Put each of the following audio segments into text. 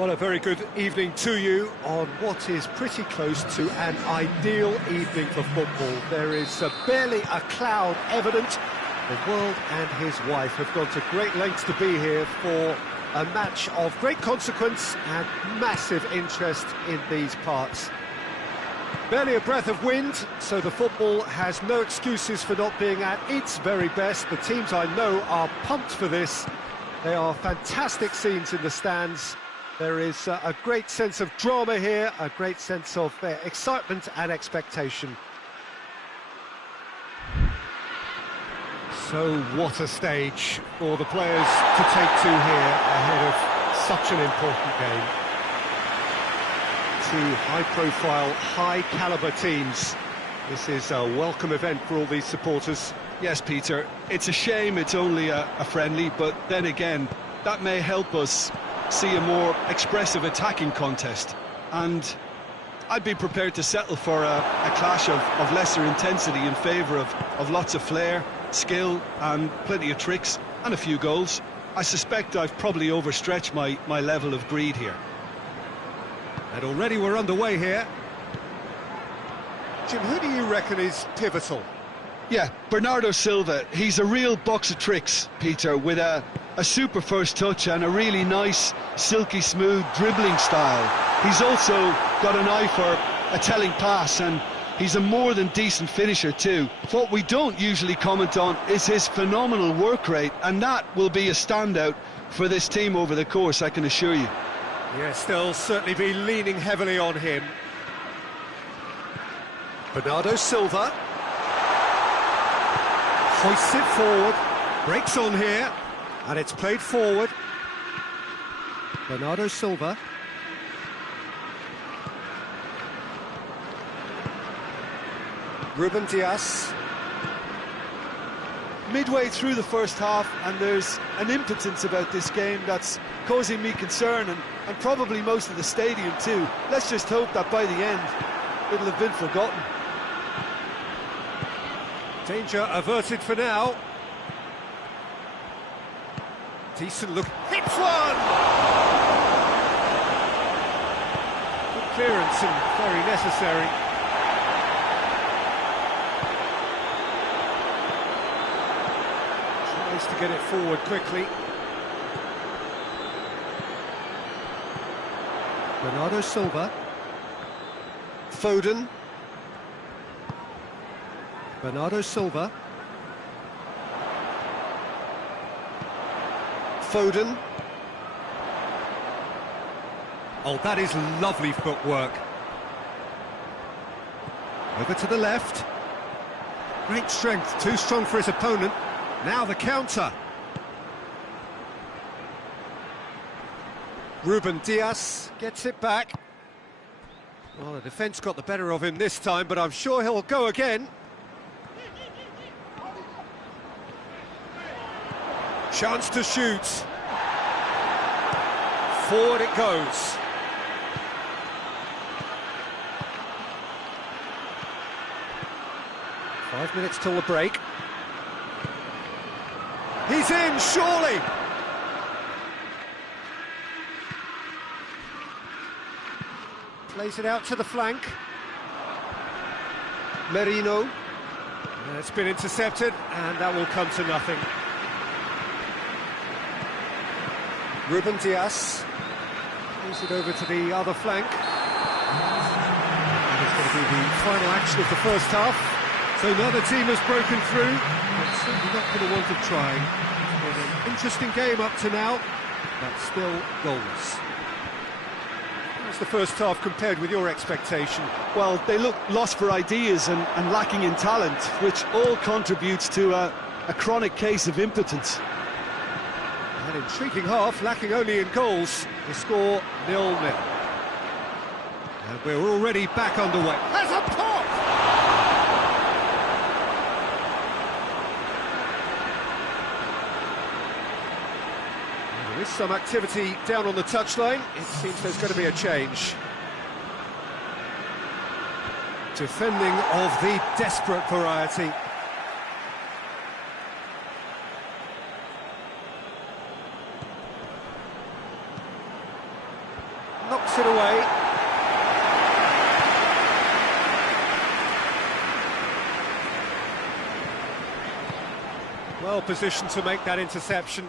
Well, a very good evening to you on what is pretty close to an ideal evening for football. There is barely a cloud evident. The world and his wife have gone to great lengths to be here for a match of great consequence and massive interest in these parts. Barely a breath of wind, so the football has no excuses for not being at its very best. The teams I know are pumped for this. They are fantastic scenes in the stands. There is a great sense of drama here, a great sense of excitement and expectation. So what a stage for the players to take to here ahead of such an important game. Two high-profile, high-caliber teams. This is a welcome event for all these supporters. Yes, Peter, it's a shame it's only a friendly, but then again, that may help us see a more expressive attacking contest. And I'd be prepared to settle for a clash of lesser intensity in favour of lots of flair, skill and plenty of tricks and a few goals. I suspect I've probably overstretched my level of greed here. And already we're underway here. Jim, who do you reckon is pivotal? Yeah, Bernardo Silva. He's a real box of tricks, Peter, with a super first touch and a really nice, silky smooth dribbling style. He's also got an eye for a telling pass, and he's a more than decent finisher too. What we don't usually comment on is his phenomenal work rate, and that will be a standout for this team over the course, I can assure you. Yes, they'll certainly be leaning heavily on him. Bernardo Silva hoists it forward, breaks on here, and it's played forward. Bernardo Silva. Ruben Dias. Midway through the first half, and there's an impotence about this game that's causing me concern, and probably most of the stadium too. Let's just hope that by the end, it'll have been forgotten. Danger averted for now. Decent look. Hits one! Good clearance and very necessary. Tries to get it forward quickly. Bernardo Silva. Foden. Bernardo Silva. Foden. Oh, that is lovely footwork. Over to the left. Great strength, too strong for his opponent. Now the counter. Ruben Dias gets it back. Well, the defence got the better of him this time, but I'm sure he'll go again. Chance to shoot. Forward it goes. Five minutes till the break. He's in, surely! Plays it out to the flank. Merino. It's been intercepted, and that will come to nothing. Ruben Dias plays it over to the other flank. And it's going to be the final action of the first half. So another team has broken through, but certainly not for the want of trying. It's been an interesting game up to now, but still goalless. How's the first half compared with your expectation? Well, they look lost for ideas and lacking in talent, which all contributes to a chronic case of impotence. An intriguing half, lacking only in goals. The score 0-0. And we're already back underway. There's a pop! There is some activity down on the touchline. It seems there's going to be a change. Defending of the desperate variety. Well positioned to make that interception.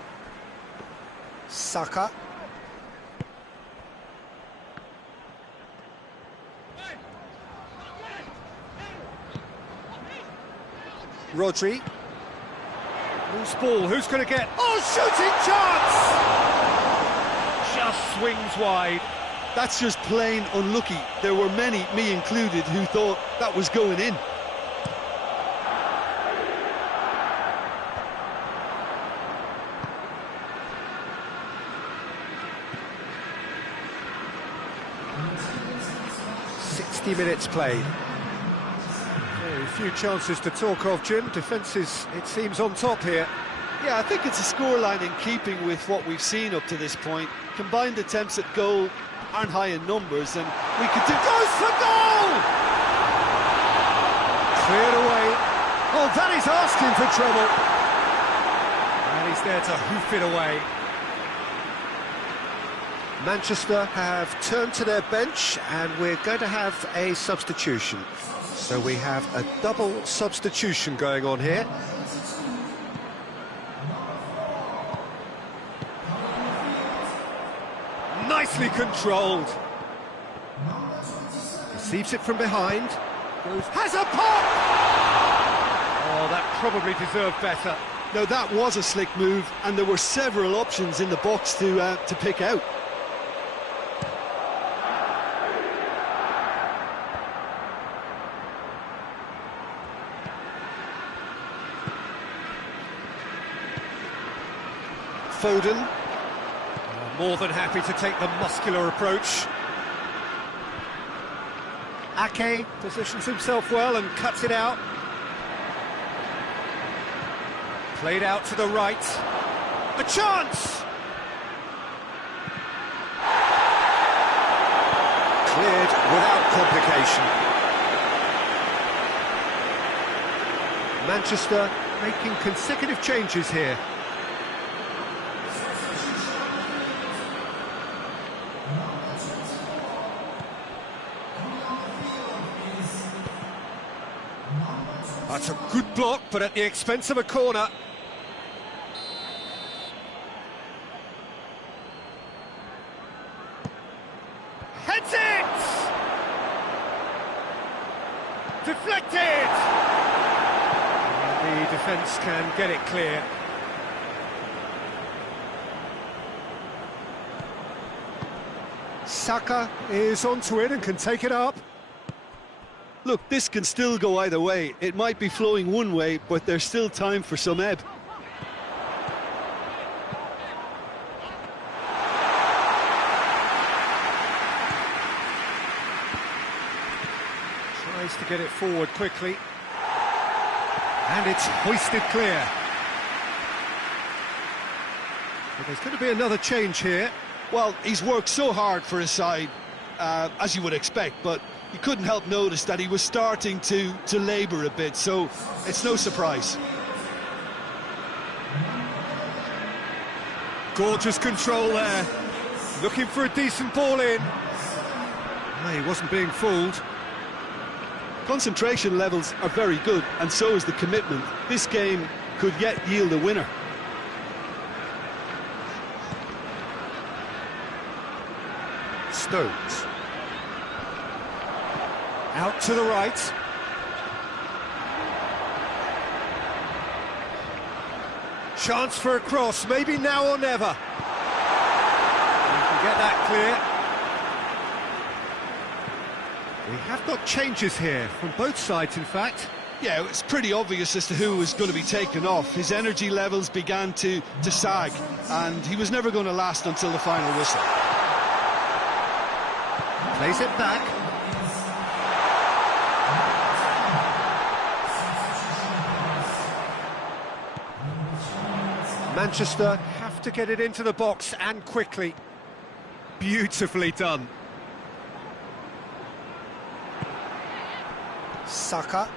Saka. Rodri. Loose ball, who's going to get... Oh, shooting chance! Just swings wide. That's just plain unlucky. There were many, me included, who thought that was going in. Minutes played. Very few chances to talk of, Jim. Defence is, it seems, on top here. Yeah, I think it's a scoreline in keeping with what we've seen up to this point. Combined attempts at goal aren't high in numbers, and we could do... Goes for goal! Cleared away. Oh, that is asking for trouble. And he's there to hoof it away. Manchester have turned to their bench, and we're going to have a substitution. So we have a double substitution going on here. Nicely controlled. Receives it from behind. Has a pop! Oh, that probably deserved better. Now, that was a slick move, and there were several options in the box to pick out. Foden, more than happy to take the muscular approach. Ake positions himself well and cuts it out. Played out to the right. A chance! Cleared without complication. Manchester making consecutive changes here. That's a good block, but at the expense of a corner. Heads it! Deflected! And the defence can get it clear. Saka is onto it and can take it up. Look, this can still go either way. It might be flowing one way, but there's still time for some ebb. Tries to get it forward quickly. And it's hoisted clear. But there's going to be another change here. Well, he's worked so hard for his side, as you would expect, but you couldn't help notice that he was starting to labour a bit, so it's no surprise. Gorgeous control there. Looking for a decent ball in. No, he wasn't being fooled. Concentration levels are very good, and so is the commitment. This game could yet yield a winner. Stones. Out to the right. Chance for a cross, maybe now or never. We can get that clear. We have got changes here, from both sides in fact. Yeah, it's pretty obvious as to who was going to be taken off. His energy levels began to sag, and he was never going to last until the final whistle. Plays it back. Manchester have to get it into the box and quickly. Beautifully done. Saka.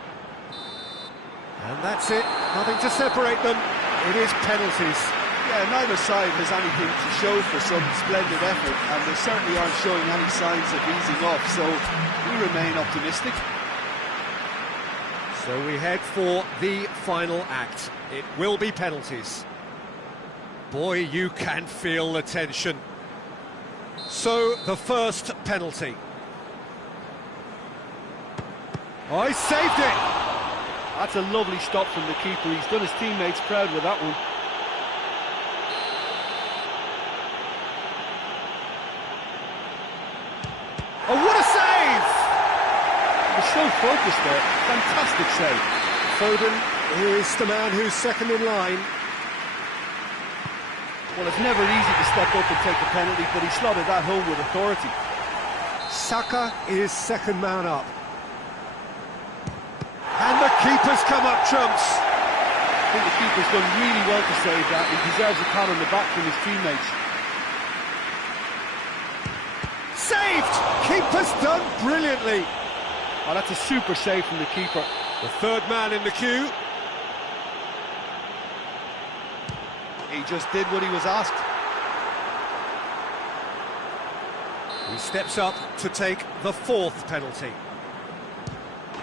And that's it. Nothing to separate them. It is penalties. Yeah, neither side has anything to show for some splendid effort, and they certainly aren't showing any signs of easing off, so we remain optimistic. So we head for the final act. It will be penalties. Boy, you can feel the tension. So, the first penalty. Oh, he saved it! That's a lovely stop from the keeper. He's done his teammates proud with that one. Oh, what a save! He was so focused there. Fantastic save. Foden is the man who's second in line. Well, it's never easy to step up and take a penalty, but he slotted that home with authority. Saka is second man up. And the keeper's come up trumps. I think the keeper's done really well to save that. He deserves a pat on the back from his teammates. Saved! Keeper's done brilliantly. Oh, that's a super save from the keeper. The third man in the queue. He just did what he was asked. He steps up to take the fourth penalty.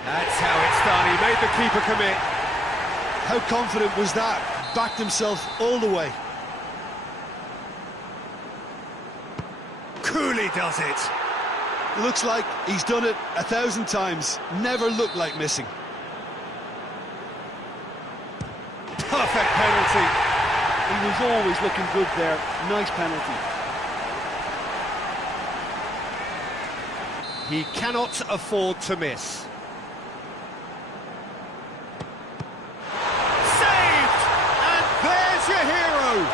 That's how it's done. He made the keeper commit. How confident was that? Backed himself all the way. Coolly does it. Looks like he's done it 1,000 times. Never looked like missing. Perfect penalty. He was always looking good there. Nice penalty. He cannot afford to miss. Saved! And there's your hero!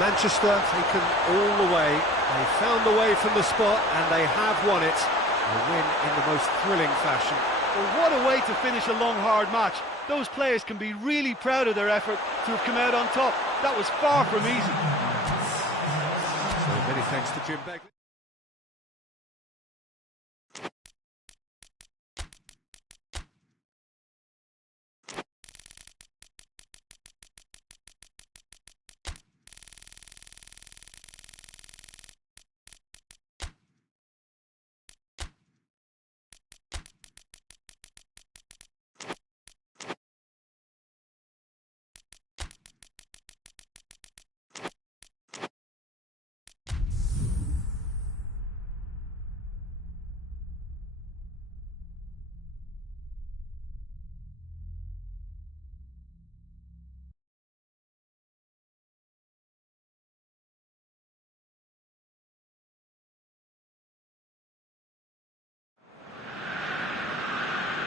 Manchester taken all the way. They found the way from the spot and they have won it. A win in the most thrilling fashion. Well, what a way to finish a long, hard match. Those players can be really proud of their effort to have come out on top. That was far from easy. So many thanks to Jim Begley.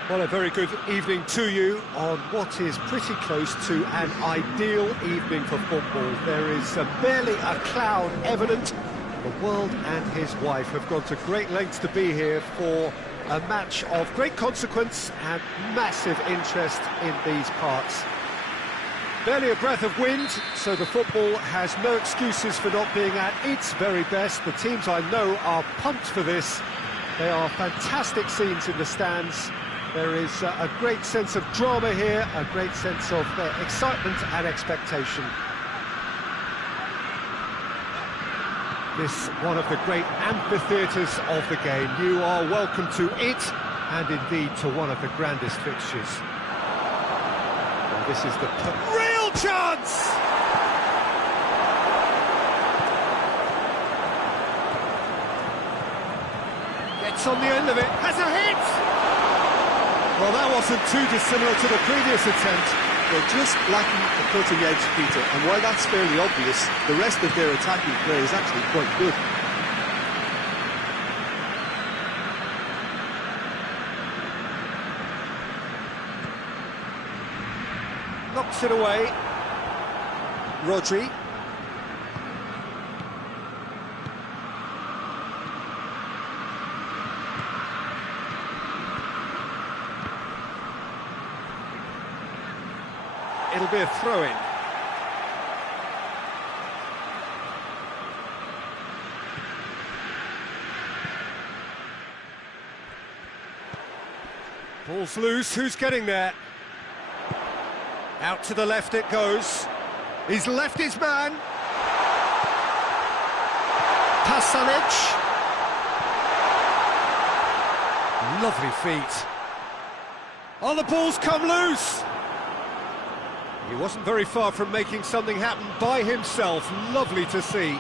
Well, a very good evening to you on what is pretty close to an ideal evening for football. There is barely a cloud evident. The world and his wife have gone to great lengths to be here for a match of great consequence and massive interest in these parts. Barely a breath of wind, so the football has no excuses for not being at its very best. The teams I know are pumped for this. They are fantastic scenes in the stands. There is a great sense of drama here, a great sense of excitement and expectation. This one of the great amphitheatres of the game. You are welcome to it, and indeed to one of the grandest fixtures. And this is the real chance! Gets on the end of it, has a hit! Well, that wasn't too dissimilar to the previous attempt. They're just lacking the cutting edge, Peter, and while that's fairly obvious, the rest of their attacking play is actually quite good. Knocks it away. Rodri. It'll be a throw-in. Ball's loose, who's getting there? Out to the left it goes. He's left his man. Pasalic. Lovely feet. Oh, the ball's come loose! He wasn't very far from making something happen by himself. Lovely to see.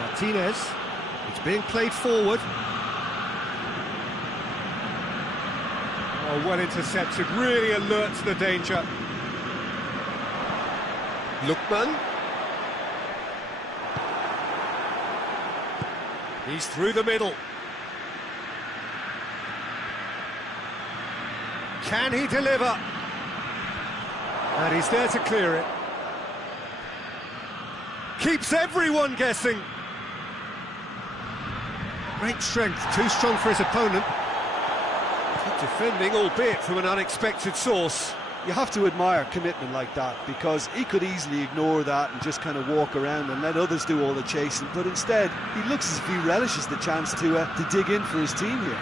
Martinez. It's being played forward. Oh, well intercepted. Really alerts the danger. Lookman. He's through the middle. Can he deliver? And he's there to clear it. Keeps everyone guessing. Great strength, too strong for his opponent. Good defending, albeit from an unexpected source. You have to admire commitment like that, because he could easily ignore that and just kind of walk around and let others do all the chasing, but instead he looks as if he relishes the chance to dig in for his team here.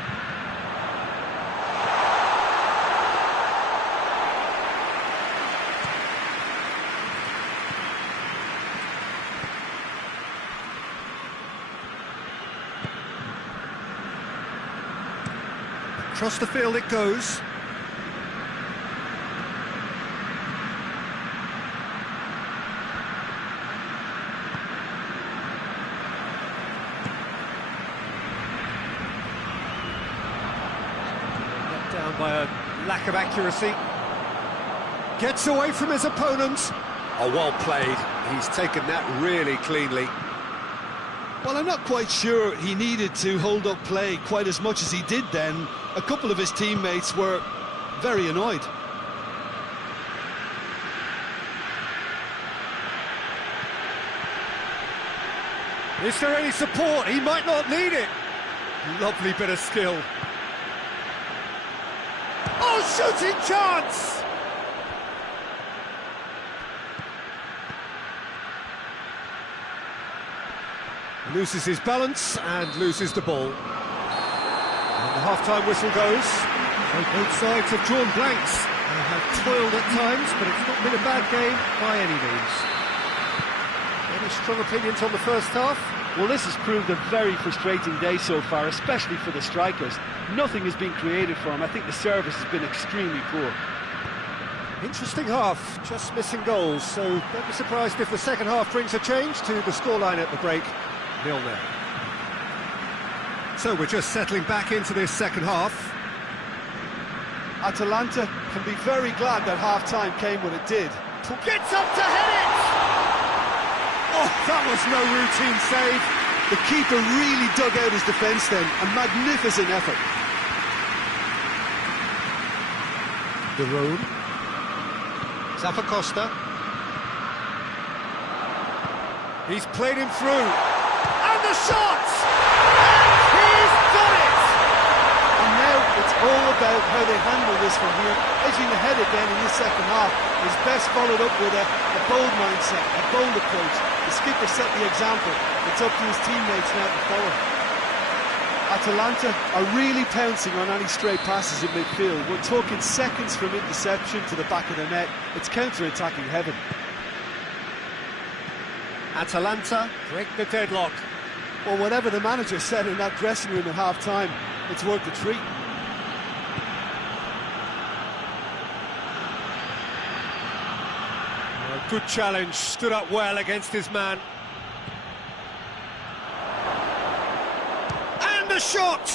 Across the field it goes. Let down by a lack of accuracy. Gets away from his opponent. Oh, well played. He's taken that really cleanly. Well, I'm not quite sure he needed to hold up play quite as much as he did then. A couple of his teammates were very annoyed. Is there any support? He might not need it. Lovely bit of skill. Oh, shooting chance! Loses his balance and loses the ball. And the half-time whistle goes. So both sides have drawn blanks. They have toiled at times, but it's not been a bad game by any means. Any strong opinions on the first half? Well, this has proved a very frustrating day so far, especially for the strikers. Nothing has been created for them. I think the service has been extremely poor. Interesting half, just missing goals, so don't be surprised if the second half brings a change to the scoreline at the break. 0-0. So we're just settling back into this second half. Atalanta can be very glad that half-time came when it did. Gets up to head it! Oh, that was no routine save. The keeper really dug out his defence then. A magnificent effort. De Roon. Zappacosta. He's played him through. And the shot! And he's done it! And now it's all about how they handle this from here. Edging ahead again in this second half is best followed up with a bold mindset, a bold approach. The skipper set the example. It's up to his teammates now to follow. Atalanta are really pouncing on any stray passes in midfield. We're talking seconds from interception to the back of the net. It's counter-attacking heaven. Atalanta break the deadlock. Well, whatever the manager said in that dressing room at half-time, it's worth the treat. A good challenge, stood up well against his man. And a shot!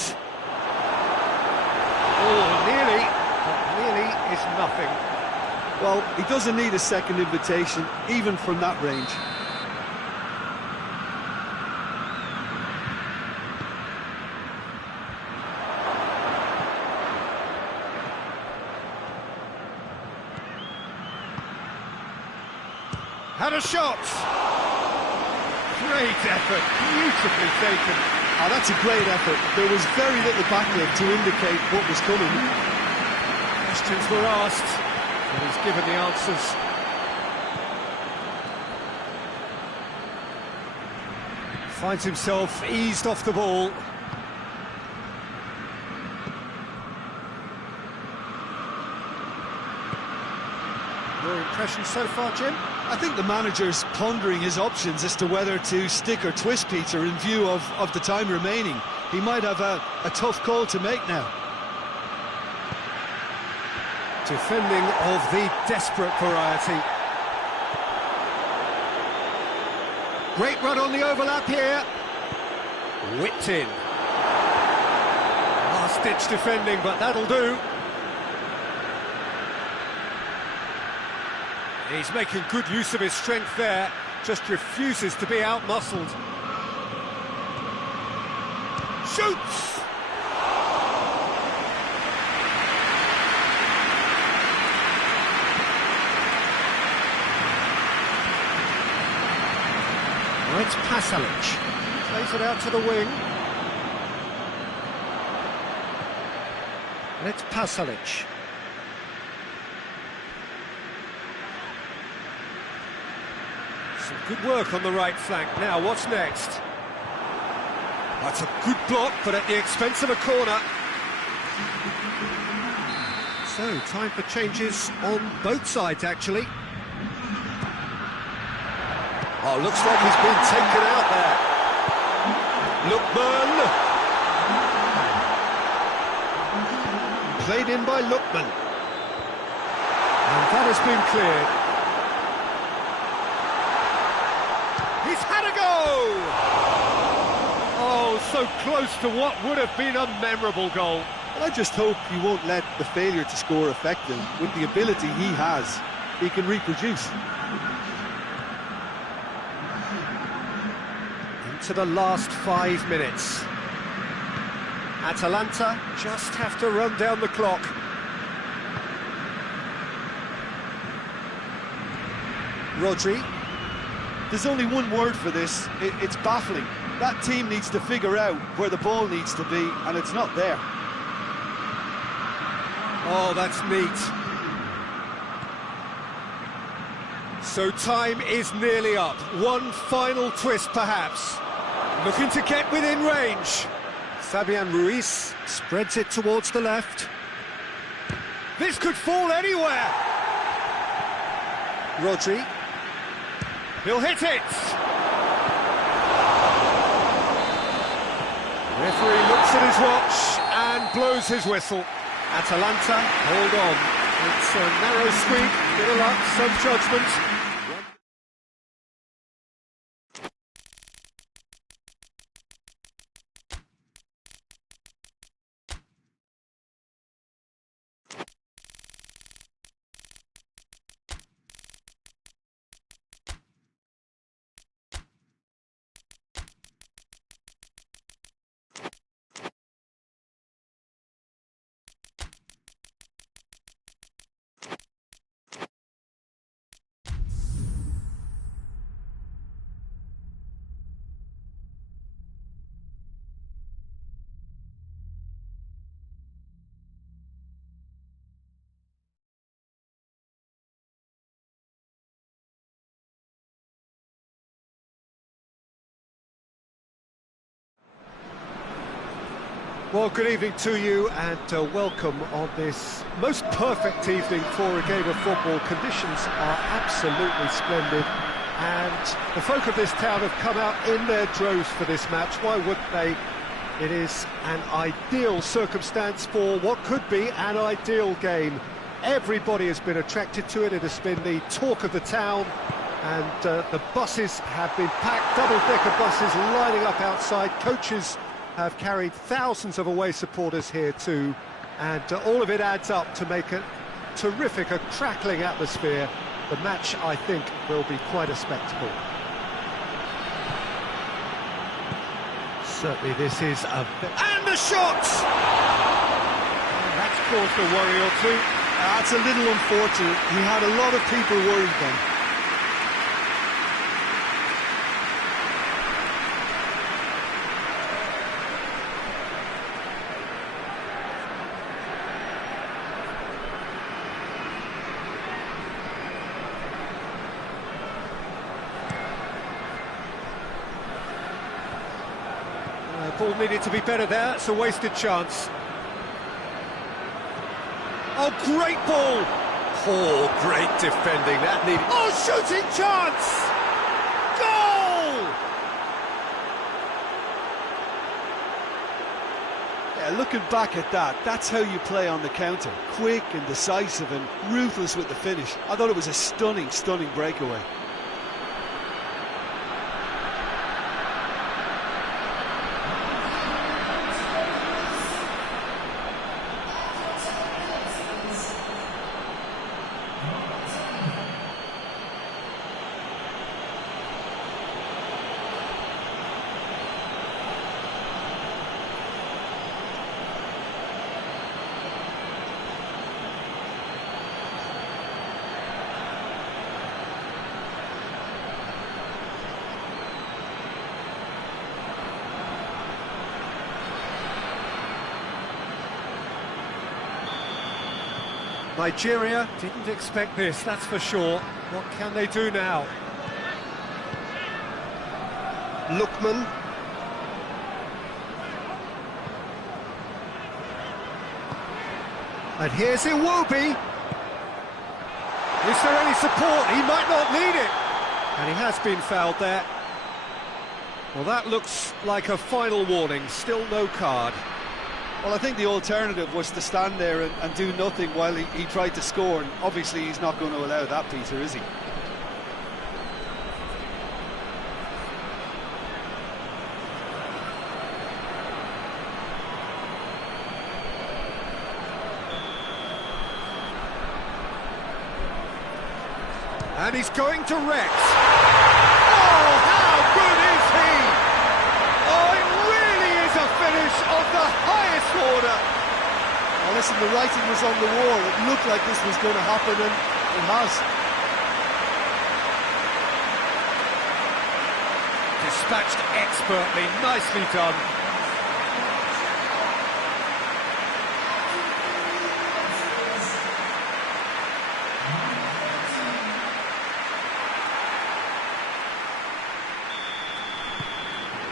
Oh, nearly, but nearly is nothing. Well, he doesn't need a second invitation, even from that range. Had a shot! Great effort, beautifully taken. Oh, that's a great effort. There was very little backup to indicate what was coming. Questions were asked, and he's given the answers. Finds himself eased off the ball. Your impression so far, Jim? I think the manager's pondering his options as to whether to stick or twist Peter in view of the time remaining. He might have a tough call to make now. Defending of the desperate variety. Great run on the overlap here. Whipped in. Last-ditch defending, but that'll do. He's making good use of his strength there, just refuses to be out-muscled. Shoots! Well, it's Pasalic. Plays it out to the wing. And it's Pasalic. Some good work on the right flank. Now, what's next? That's a good block, but at the expense of a corner. So, time for changes on both sides, actually. Oh, looks like he's been taken out there. Lookman. Played in by Lookman. And that has been cleared. He's had a go! Oh, so close to what would have been a memorable goal. Well, I just hope he won't let the failure to score affect him. With the ability he has, he can reproduce. Into the last 5 minutes. Atalanta just have to run down the clock. Rodri. There's only one word for this, it's baffling. That team needs to figure out where the ball needs to be, and it's not there. Oh, that's neat. So time is nearly up. One final twist, perhaps. Looking to get within range. Fabian Ruiz spreads it towards the left. This could fall anywhere. Rodri. He'll hit it. Referee looks at his watch and blows his whistle. Atalanta, hold on. It's a narrow squeak, bit of luck, some judgment. Well, good evening to you and welcome on this most perfect evening for a game of football. Conditions are absolutely splendid and the folk of this town have come out in their droves for this match. Why wouldn't they? It is an ideal circumstance for what could be an ideal game. Everybody has been attracted to it. It has been the talk of the town and the buses have been packed, double-decker buses lining up outside. Coaches have carried thousands of away supporters here too, and all of it adds up to make a terrific, a crackling atmosphere. The match, I think, will be quite a spectacle. Certainly this is a... And the shot! That's caused a worry or two. That's a little unfortunate. He had a lot of people worried then. Ball needed to be better there, it's a wasted chance. Oh, great ball! Oh, great defending, that needed... Oh, shooting chance! Goal! Yeah, looking back at that, that's how you play on the counter. Quick and decisive and ruthless with the finish. I thought it was a stunning, stunning breakaway. Nigeria didn't expect this, that's for sure. What can they do now? Lookman. And here's Iwobi. Is there any support? He might not need it. And he has been fouled there. Well, that looks like a final warning, still no card. Well, I think the alternative was to stand there and do nothing while he tried to score, and obviously he's not going to allow that, Peter, is he? And he's going to Rex. Oh, how good is he? Oh, it really is a finish of the highest order. Well, listen, the writing was on the wall. It looked like this was going to happen, and it has. Dispatched expertly, nicely done.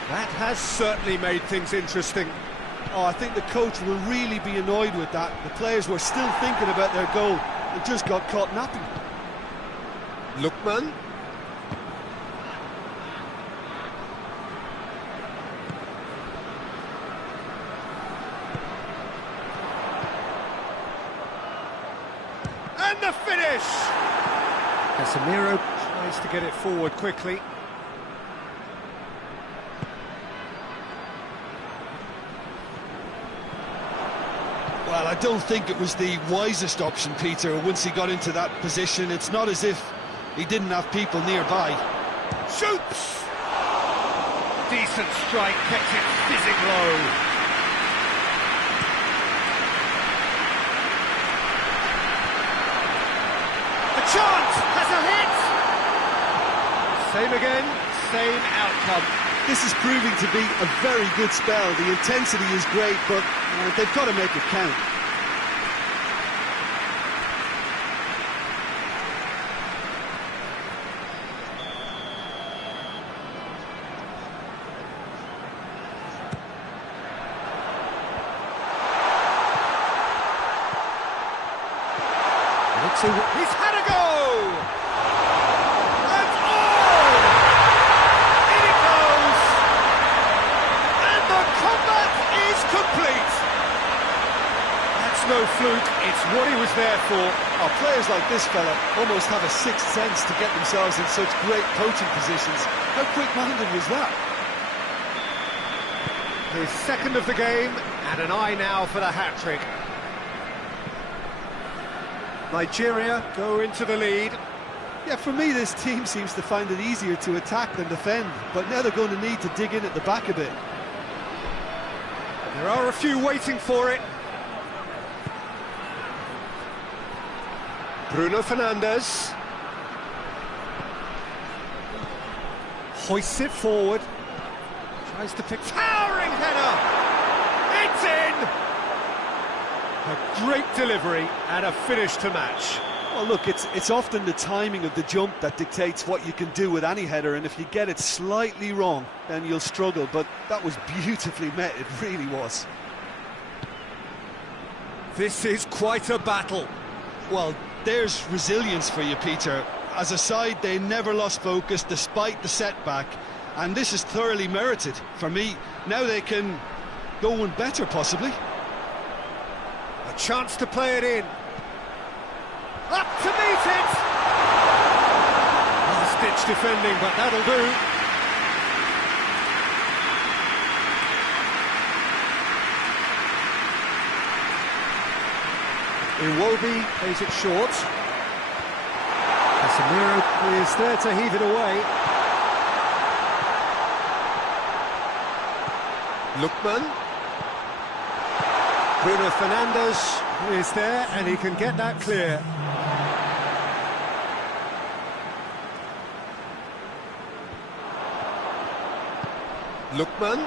That has certainly made things interesting. Oh, I think the coach will really be annoyed with that. The players were still thinking about their goal and just got caught napping. Lookman. And the finish! Casemiro tries to get it forward quickly. Well, I don't think it was the wisest option, Peter, once he got into that position. It's not as if he didn't have people nearby. Shoots! Decent strike, kept it fizzing low. A chance! Has a hit! Same again, same outcome. This is proving to be a very good spell. The intensity is great, but they've got to make it count. He's had a go! And oh! In it goes! And the comeback is complete! That's no fluke, it's what he was there for. Oh, players like this fella almost have a sixth sense to get themselves in such great coaching positions. How quick-minded was that? His second of the game, and an eye now for the hat-trick. Nigeria go into the lead. Yeah, for me, this team seems to find it easier to attack than defend, but now they're going to need to dig in at the back a bit. There are a few waiting for it. Bruno Fernandes. Hoists it forward. Tries to pick... Towering header! It's in! A great delivery and a finish to match. Well, look, it's often the timing of the jump that dictates what you can do with any header, and if you get it slightly wrong, then you'll struggle, but that was beautifully met, it really was. This is quite a battle. Well, there's resilience for you, Peter. As a side, they never lost focus despite the setback, and this is thoroughly merited for me. Now they can go one better, possibly. A chance to play it in. Up to meet it! Last-ditch defending, but that'll do. Iwobi plays it short. Casemiro is there to heave it away. Lookman. Bruno Fernandes is there, and he can get that clear. Lookman.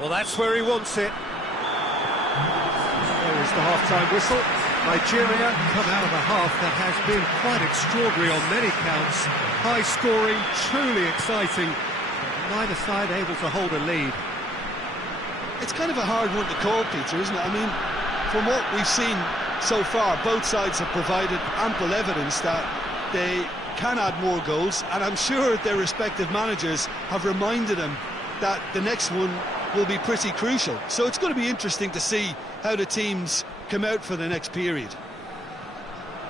Well, that's where he wants it. There is the half-time whistle. Nigeria come out of a half that has been quite extraordinary on many counts. High-scoring, truly exciting. Neither side able to hold a lead. It's kind of a hard one to call, Peter, isn't it? I mean, from what we've seen so far, both sides have provided ample evidence that they can add more goals, and I'm sure their respective managers have reminded them that the next one will be pretty crucial. So it's going to be interesting to see how the teams come out for the next period.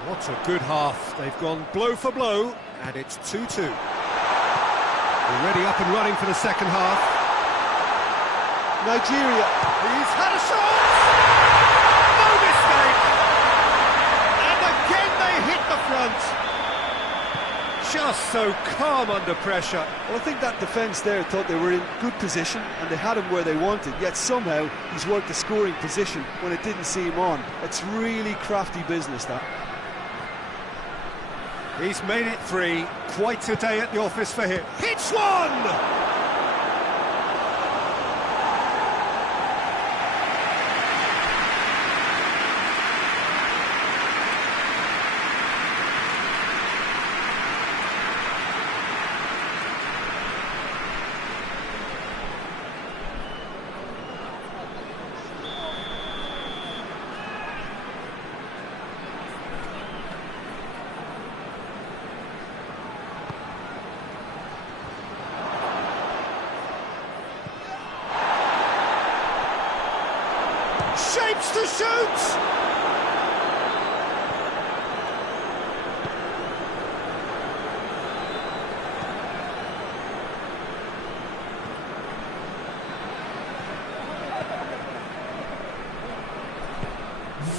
What a good half. They've gone blow for blow, and it's 2-2. Already up and running for the second half. Nigeria. He's had a shot! No mistake! And again they hit the front. Just so calm under pressure. Well, I think that defence there thought they were in good position and they had him where they wanted, yet somehow he's worked the scoring position when it didn't see him on. It's really crafty business, that. He's made it 3. Quite a day at the office for him. Hits one! Shapes to shoot!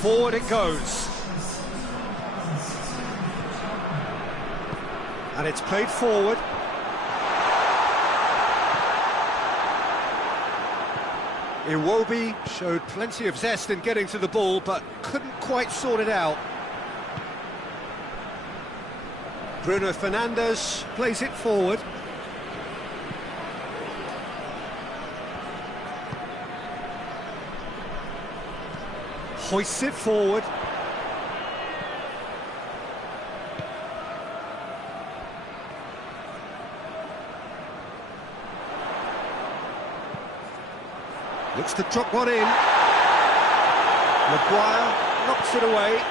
Forward it goes. And it's played forward. Iwobi showed plenty of zest in getting to the ball, but couldn't quite sort it out. Bruno Fernandes plays it forward. Hoists it forward. Looks to drop one in. Maguire knocks it away.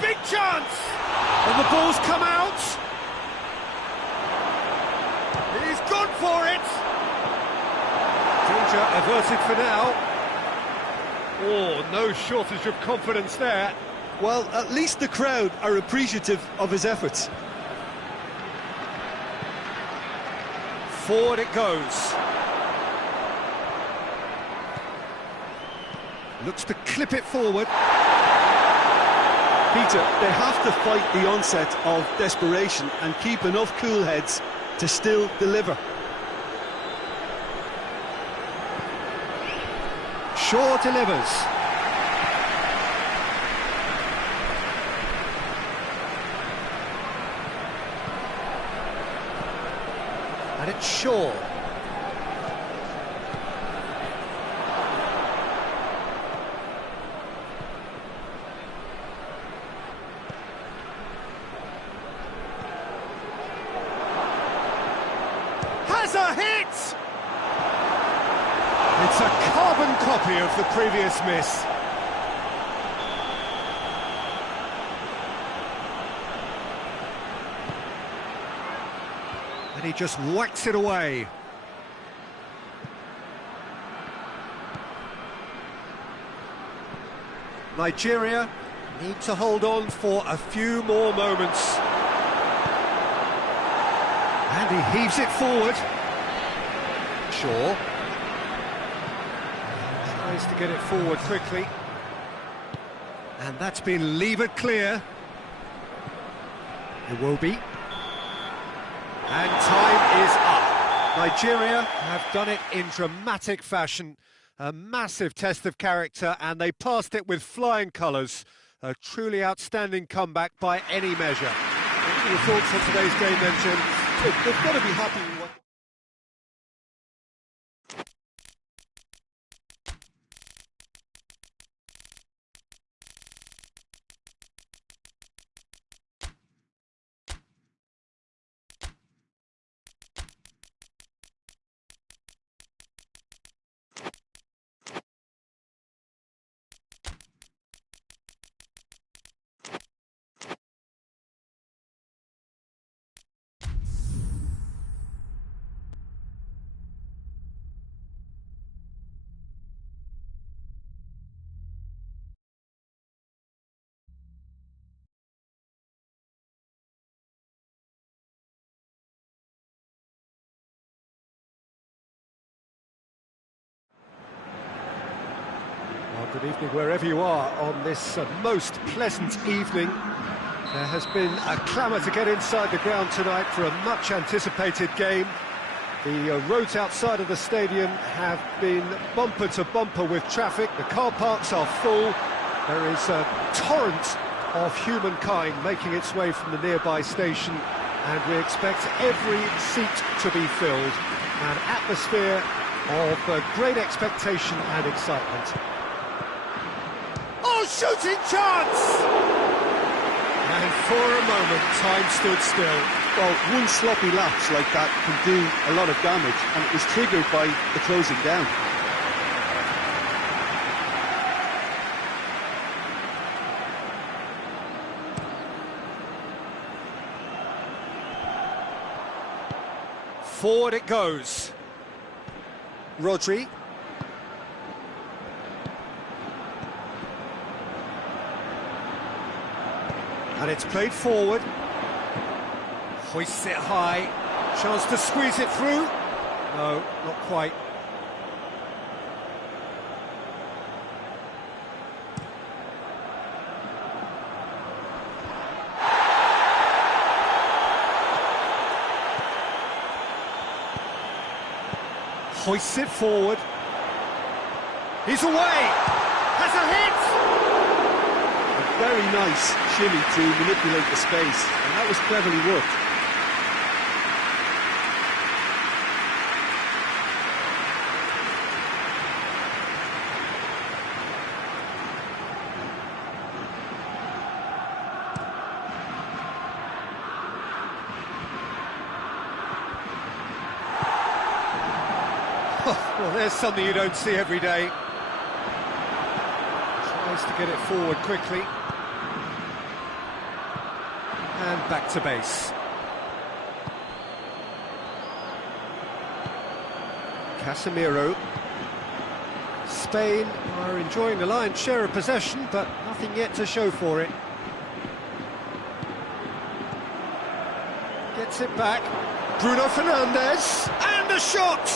Big chance! And the ball's come out. He's gone for it. Danger averted for now. Oh, no shortage of confidence there. Well, at least the crowd are appreciative of his efforts. Forward it goes. Looks to clip it forward. Peter, they have to fight the onset of desperation and keep enough cool heads to still deliver. Shaw delivers. And it's Shaw. minutes. It's a carbon copy of the previous miss. And he just whacks it away. Nigeria need to hold on for a few more moments. And he heaves it forward. Shaw tries to get it forward quickly. And that's been levered clear. Iwobi. And time is up. Nigeria have done it in dramatic fashion. A massive test of character, and they passed it with flying colours. A truly outstanding comeback by any measure. What are your thoughts on today's game then, Jim? They've got to be happy with what... Well, good evening wherever you are on this most pleasant evening. There has been a clamour to get inside the ground tonight for a much anticipated game. The roads outside of the stadium have been bumper to bumper with traffic. The car parks are full. There is a torrent of humankind making its way from the nearby station, and we expect every seat to be filled. An atmosphere of great expectation and excitement. Oh, shooting chance! And for a moment, time stood still. Well, one sloppy lapse like that can do a lot of damage, and it was triggered by the closing down. Forward it goes. Rodri. And it's played forward. Hoists it high. Chance to squeeze it through. No, not quite. Hoists it forward. He's away! Has a hit! A very nice shimmy to manipulate the space, and that was cleverly worked. Well, there's something you don't see every day. Tries to get it forward quickly. And back to base. Casemiro. Spain are enjoying the lion's share of possession, but nothing yet to show for it. Gets it back. Bruno Fernandes. And a shot!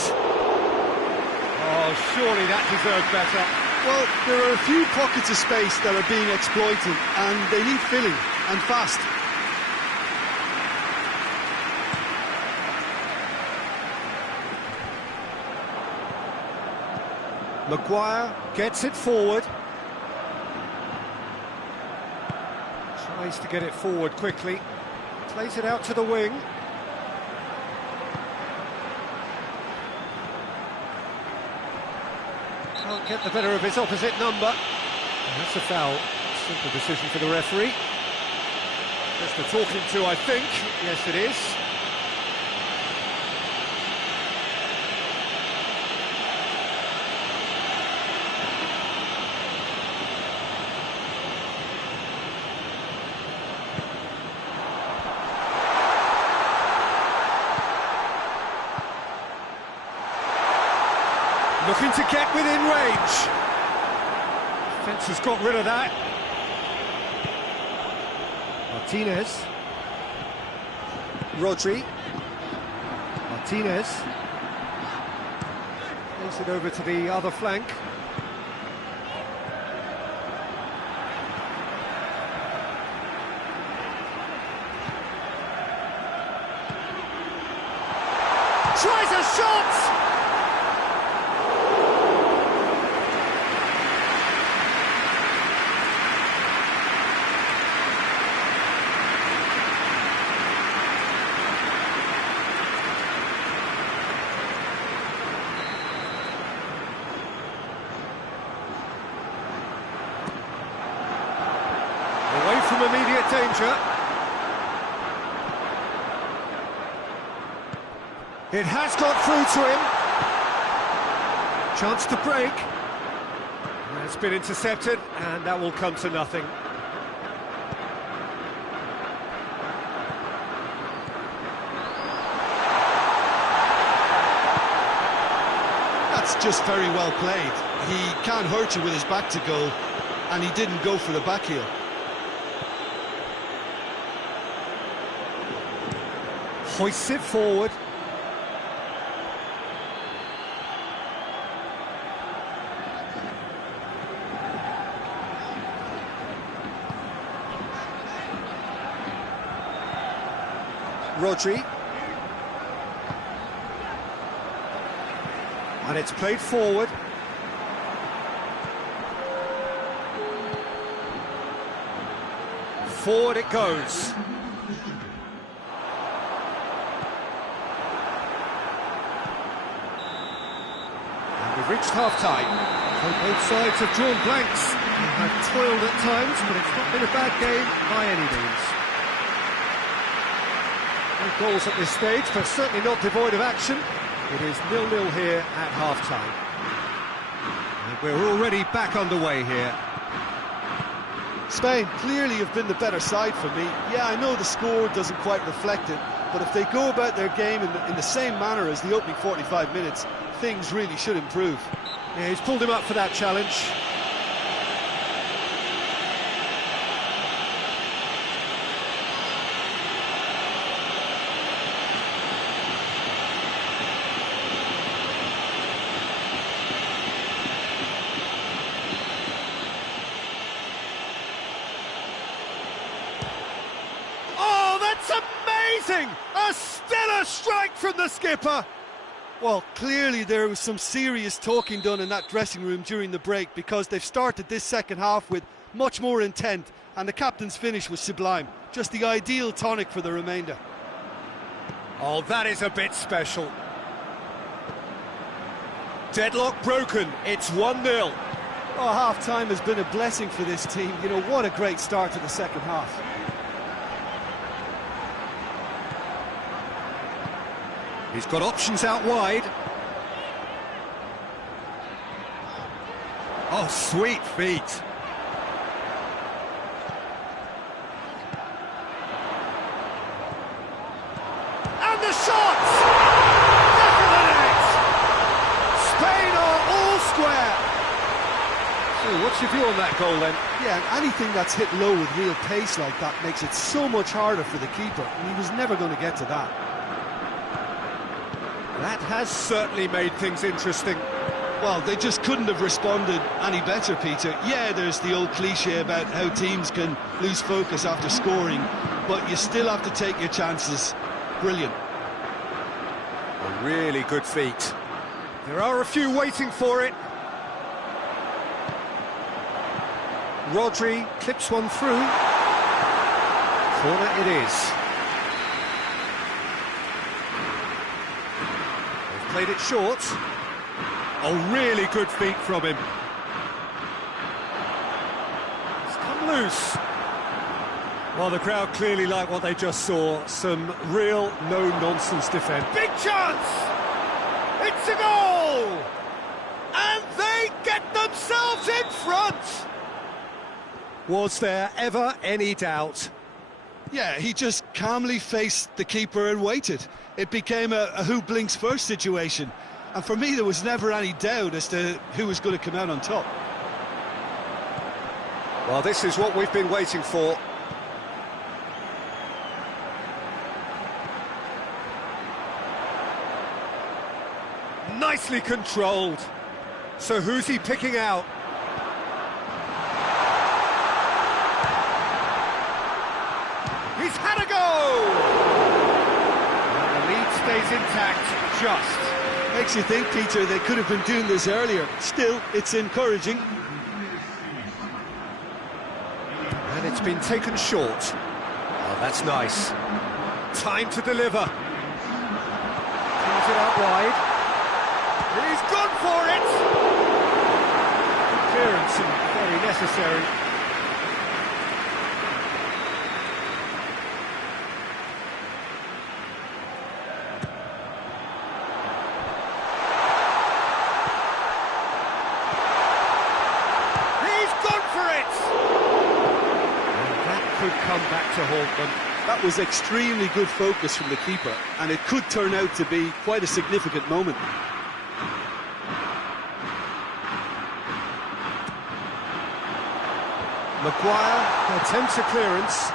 Oh, surely that deserved better. Well, there are a few pockets of space that are being exploited, and they need filling, and fast. Maguire gets it forward. Tries to get it forward quickly. Plays it out to the wing. Can't get the better of his opposite number. And that's a foul. Simple decision for the referee. Just a talking to, I think. Yes, it is. looking to get within range. Defence has got rid of that. Martinez. Rodri. Martinez. Plays it over to the other flank. Tries a shot! Away from immediate danger. It has got through to him. Chance to break. It's been intercepted, and that will come to nothing. That's just very well played. He can't hurt you with his back to goal, and he didn't go for the back heel. Hoists it forward. Rodri. And it's played forward. Forward it goes. And we've reached half-time. Both sides have drawn blanks. They have toiled at times, but it's not been a bad game by any means. No goals at this stage, but certainly not devoid of action. It is 0-0 here at half-time. And we're already back underway here. Spain clearly have been the better side for me. Yeah, I know the score doesn't quite reflect it, but if they go about their game in the same manner as the opening 45 minutes, things really should improve. Yeah, he's pulled him up for that challenge. Amazing! A stellar strike from the skipper! Well, clearly there was some serious talking done in that dressing room during the break, because they've started this second half with much more intent, and the captain's finish was sublime. Just the ideal tonic for the remainder. Oh, that is a bit special. Deadlock broken, it's 1-0. Oh, half-time has been a blessing for this team. You know, what a great start to the second half. He's got options out wide. Oh, sweet feet. And the shot! Back of the net! Spain are all square. So what's your view on that goal then? Yeah, and anything that's hit low with real pace like that makes it so much harder for the keeper, and he was never going to get to that. That has certainly made things interesting. Well, they just couldn't have responded any better, Peter. Yeah, there's the old cliche about how teams can lose focus after scoring, but you still have to take your chances. Brilliant. A really good feat. There are a few waiting for it. Rodri clips one through. Corner it is. Played it short. Oh, really good feet from him. It's come loose. Well, the crowd clearly like what they just saw. Some real no-nonsense defence. Big chance! It's a goal! And they get themselves in front! Was there ever any doubt? Yeah, he just calmly faced the keeper and waited. It became a who blinks first situation. And for me, there was never any doubt as to who was going to come out on top. Well, this is what we've been waiting for. Nicely controlled. So who's he picking out? He's had a go! And the lead stays intact, just. Makes you think, Peter, they could have been doing this earlier. Still, it's encouraging. And it's been taken short. Oh, that's nice. Time to deliver. Throws it out wide. He's gone for it! Clearance and very necessary. He's gone for it! And that could come back to haunt them. That was extremely good focus from the keeper, and it could turn out to be quite a significant moment. Maguire attempts a clearance.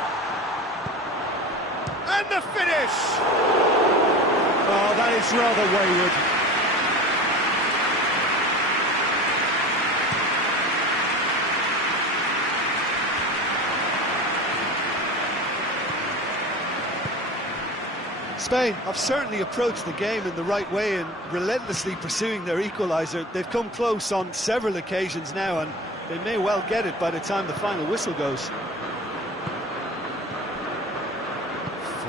And the finish! Oh, that is rather wayward. Spain have certainly approached the game in the right way and relentlessly pursuing their equaliser. They've come close on several occasions now, and they may well get it by the time the final whistle goes.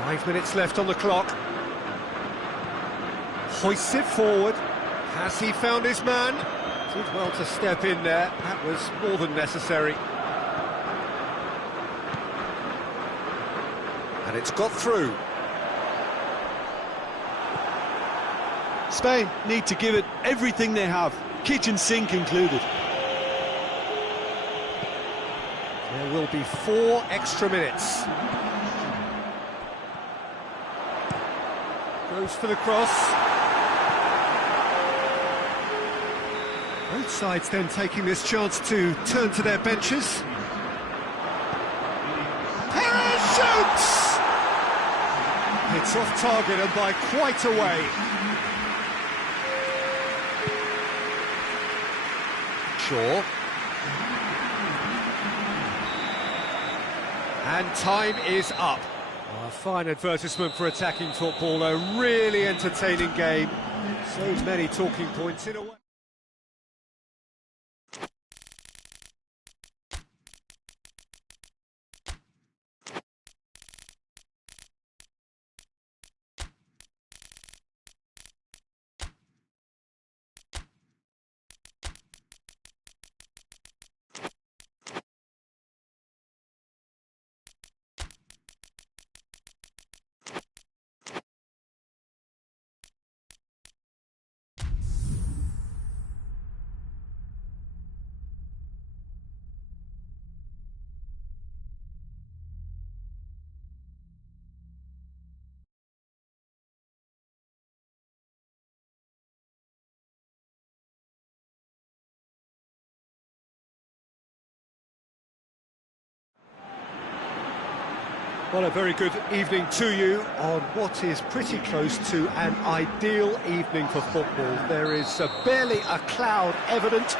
5 minutes left on the clock. Hoists it forward. Has he found his man? Did well to step in there. That was more than necessary. And it's got through. Spain need to give it everything they have, kitchen sink included. There will be 4 extra minutes. Goes for the cross. Both sides then taking this chance to turn to their benches. Perez shoots! It's off target and by quite a way. Shaw. And time is up. A fine advertisement for attacking football, a really entertaining game. So many talking points in a way. Well, a very good evening to you on what is pretty close to an ideal evening for football. There is barely a cloud evident.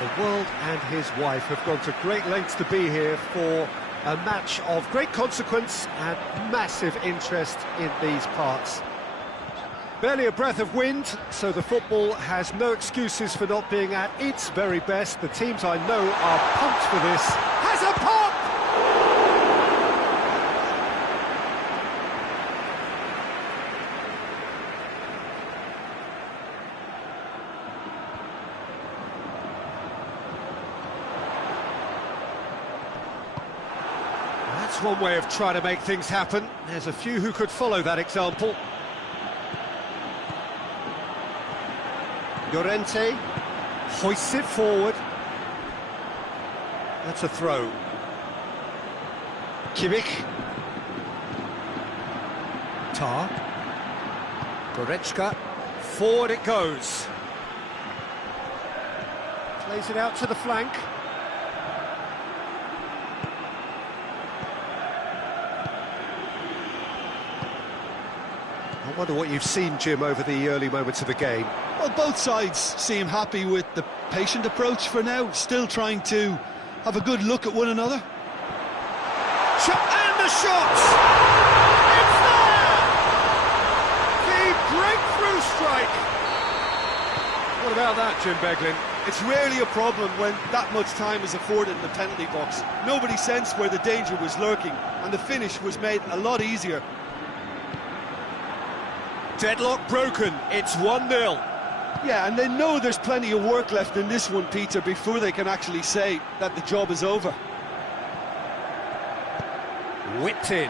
The world and his wife have gone to great lengths to be here for a match of great consequence and massive interest in these parts. Barely a breath of wind, so the football has no excuses for not being at its very best. The teams I know are pumped for this. Has a pop! That's one way of trying to make things happen. There's a few who could follow that example. Llorente hoists it forward. That's a throw. Kimmich. Tar. Goretzka Forward it goes. Plays it out to the flank. I wonder what you've seen, Jim, over the early moments of the game. Well, both sides seem happy with the patient approach for now, still trying to have a good look at one another. And the shot! It's there! The breakthrough strike! What about that, Jim Beglin? It's rarely a problem when that much time is afforded in the penalty box. Nobody sensed where the danger was lurking, and the finish was made a lot easier. Deadlock broken, it's 1-0. Yeah, and they know there's plenty of work left in this one, Peter, before they can actually say that the job is over. Whipped in.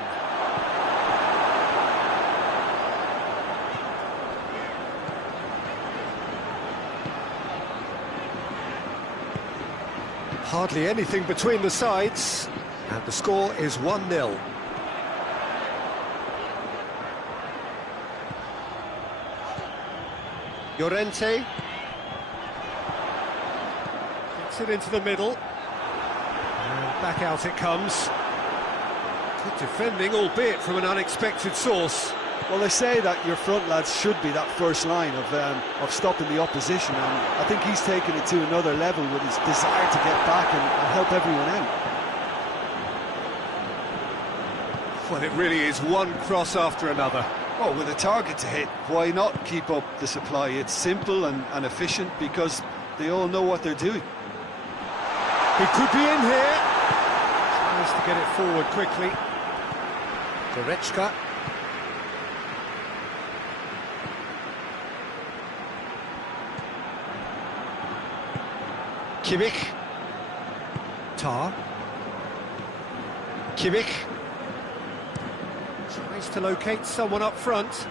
Hardly anything between the sides, and the score is 1-0. Llorente gets it into the middle, and back out it comes. Good defending, albeit from an unexpected source. Well, they say that your front lads should be that first line of stopping the opposition, and I think he's taken it to another level with his desire to get back and help everyone out. Well, it really is one cross after another. Oh, with a target to hit, why not keep up the supply? It's simple and efficient because they all know what they're doing. He could be in here. Tries to get it forward quickly. Goretzka. Kimmich. Tar. Kimmich. Tries to locate someone up front.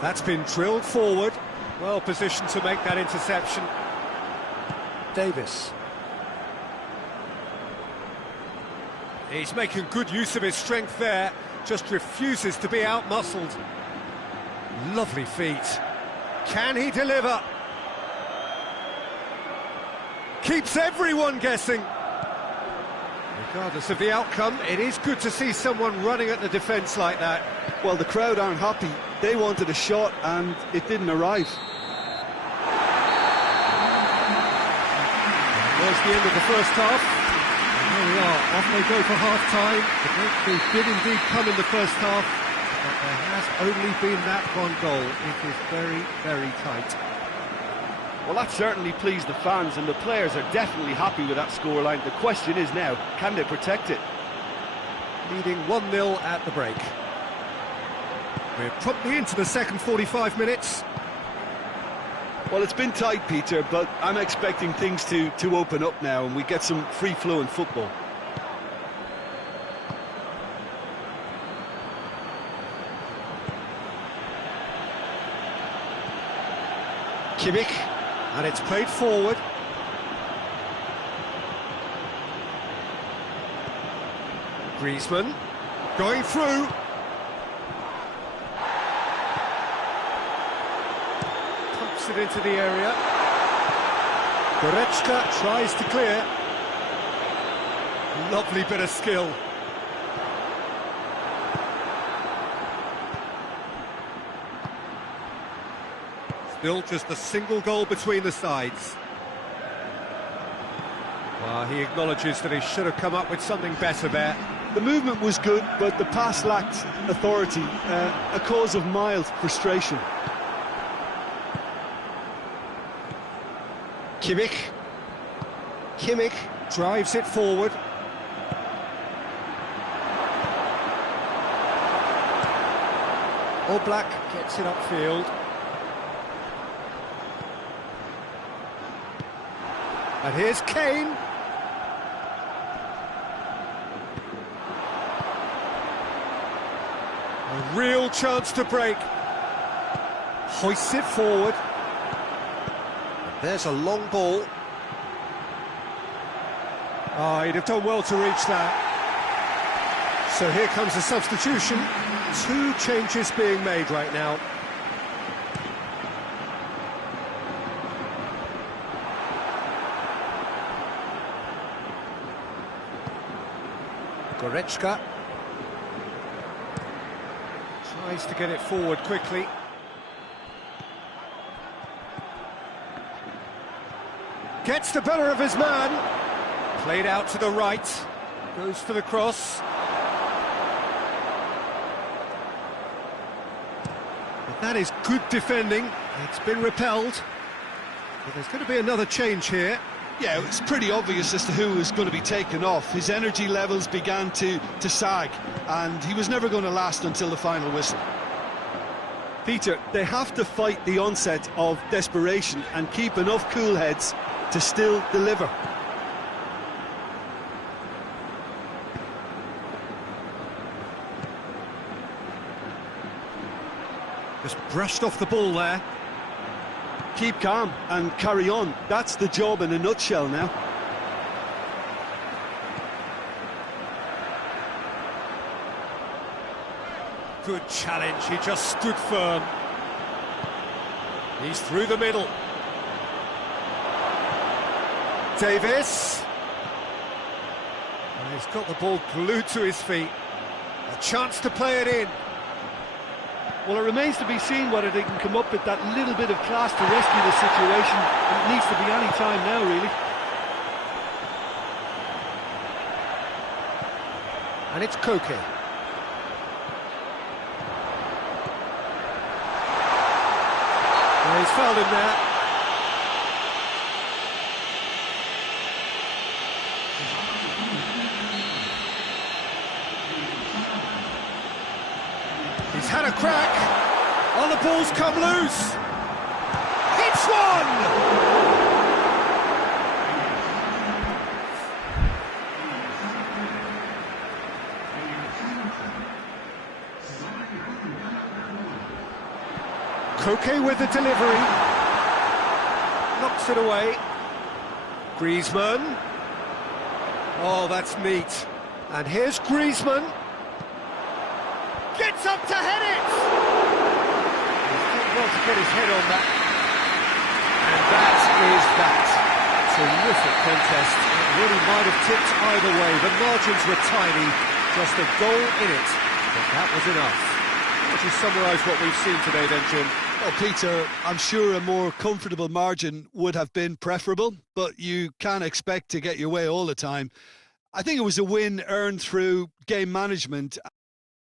That's been drilled forward. Well positioned to make that interception. Davis. He's making good use of his strength there. Just refuses to be out-muscled. Lovely feet. Can he deliver? Keeps everyone guessing. Regardless of the outcome, it is good to see someone running at the defence like that. Well, the crowd aren't happy. They wanted a shot and it didn't arrive. There's the end of the first half. And here we are, off they go for half-time. The breakthrough did indeed come in the first half, but there has only been that one goal. It is very, very tight. Well, that certainly pleased the fans, and the players are definitely happy with that scoreline. The question is now, can they protect it? Leading 1-0 at the break. We're promptly into the second 45 minutes. Well, it's been tight, Peter, but I'm expecting things to open up now and we get some free-flowing football. Kimmich, and it's played forward. Griezmann, going through. Pumps it into the area. Goretzka tries to clear. Lovely bit of skill. Still just a single goal between the sides. Well, he acknowledges that he should have come up with something better there. The movement was good, but the pass lacked authority, a cause of mild frustration. Kimmich. Kimmich drives it forward. Oblak gets it upfield. And here's Kane. A real chance to break. Hoists it forward. And there's a long ball. Oh, he'd have done well to reach that. So here comes a substitution. 2 changes being made right now. Goretzka tries to get it forward quickly. Gets the better of his man. Played out to the right. Goes for the cross. But that is good defending. It's been repelled. But there's going to be another change here. Yeah, it's pretty obvious as to who was going to be taken off. His energy levels began to sag, and he was never going to last until the final whistle. Peter, they have to fight the onset of desperation and keep enough cool heads to still deliver. Just brushed off the ball there. Keep calm and carry on. That's the job in a nutshell now. Good challenge, he just stood firm. He's through the middle. Davis. And he's got the ball glued to his feet. A chance to play it in. Well, it remains to be seen whether they can come up with that little bit of class to rescue the situation. It needs to be any time now, really. And it's Koke. Well, he's fouled him there. He's had a crack. Oh, the ball's come loose. It's one! Koke with the delivery. Knocks it away. Griezmann. Oh, that's neat. And here's Griezmann. Gets up to head it! He's done well to get his head on that. And that is that. Terrific contest. It really might have tipped either way. The margins were tiny, just a goal in it. But that was enough. Would you summarise what we've seen today then, Jim? Well, Peter, I'm sure a more comfortable margin would have been preferable, but you can't expect to get your way all the time. I think it was a win earned through game management.